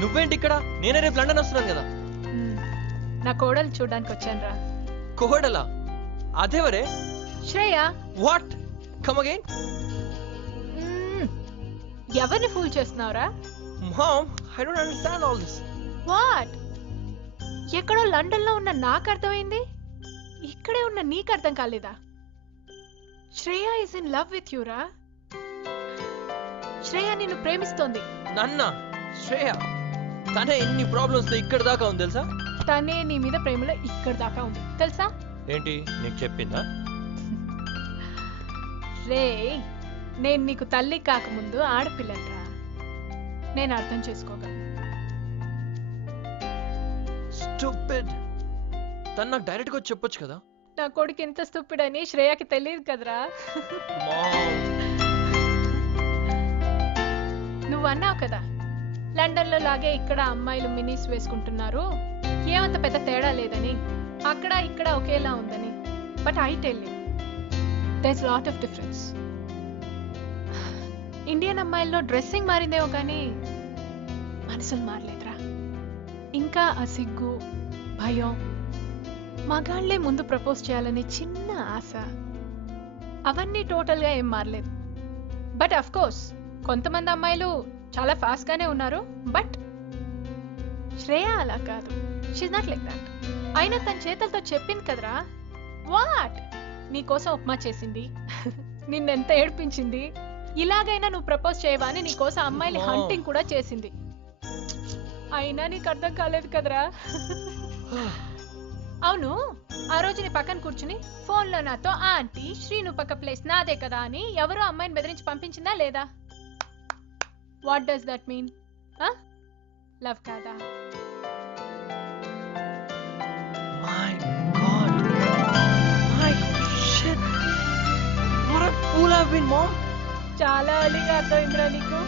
నువ్వేంటి ఇక్కడ? నేనే రేపు లండన్ వస్తున్నాను కదా. నా కోడలు చూడడానికి వచ్చాను రా. కోడలా? అదేవరే? శ్రేయ. వాట్? Come again. ఎవరిని ఫూల్ చేస్తున్నావురా? Mom, I don't understand all this. What? ఎక్కడో లండన్ లో ఉన్న నాకు అర్థమైంది, ఇక్కడే ఉన్న నీకు అర్థం కాలేదా? Shreya is in love with యూరా. శ్రేయ నిన్ను ప్రేమిస్తోంది. నన్న? శ్రేయ తనే ఎన్ని ప్రాబ్లమ్స్ తో ఇక్కడ దాకా ఉంది తెలుసా? తనే నీ మీద ప్రేమలో ఇక్కడ దాకా ఉంది తెలుసా? ఏంటి నీకు చెప్పిందా? రే, నేను నీకు తల్లి కాకముందు ఆడపిల్లరా, నేను అర్థం చేసుకోగలను. స్టూపిడ్. తను నాకు డైరెక్ట్ గా చెప్పొచ్చు కదా. నా కొడుకు ఎంత స్టూపిడ్ అని శ్రేయకి తెలియదు కదరా. నువ్వు అన్నావు కదా, లండన్ లో లాగే ఇక్కడ అమ్మాయిలు మినీస్ వేసుకుంటున్నారు, ఏమంత పెద్ద తేడా లేదని, అక్కడ ఇక్కడ ఒకేలా ఉందని. But I tell you, there is lot of difference. Indian అమ్మాయిల్లో డ్రెస్సింగ్ మారిందేమో కానీ మనసులు మారలేదురా. ఇంకా ఆ సిగ్గు, భయం, మగాళ్లే ముందు ప్రపోజ్ చేయాలనే చిన్న ఆశ, అవన్నీ టోటల్ గా ఏం మారలేదు. బట్ అఫ్ కోర్స్ కొంతమంది అమ్మాయిలు చాలా ఫాస్ట్ గానే ఉన్నారు. బట్ శ్రేయ అలా కాదు. She not like that. అయినా తన చేతులతో చెప్పింది కదరా. వాట్? నీకోసం ఉప్మా చేసింది, నిన్నెంత ఏడ్పించింది, ఇలాగైనా నువ్వు ప్రపోజ్ చేయవా అని నీకోసం అమ్మాయిని హంటింగ్ కూడా చేసింది. అయినా నీకు అర్థం కాలేదు కదరా. అవును, ఆ రోజు నీ పక్కన కూర్చుని ఫోన్ లో నాతో ఆంటీ శ్రీను పక్క ప్లేస్ నాదే కదా అని ఎవరో అమ్మాయిని బెదిరించి పంపించిందా లేదా? What does that mean? Love కాదా? My God. My shit. What a fool I've been, Mom. చాలా అలిగా అర్థమైందిరా నీకు.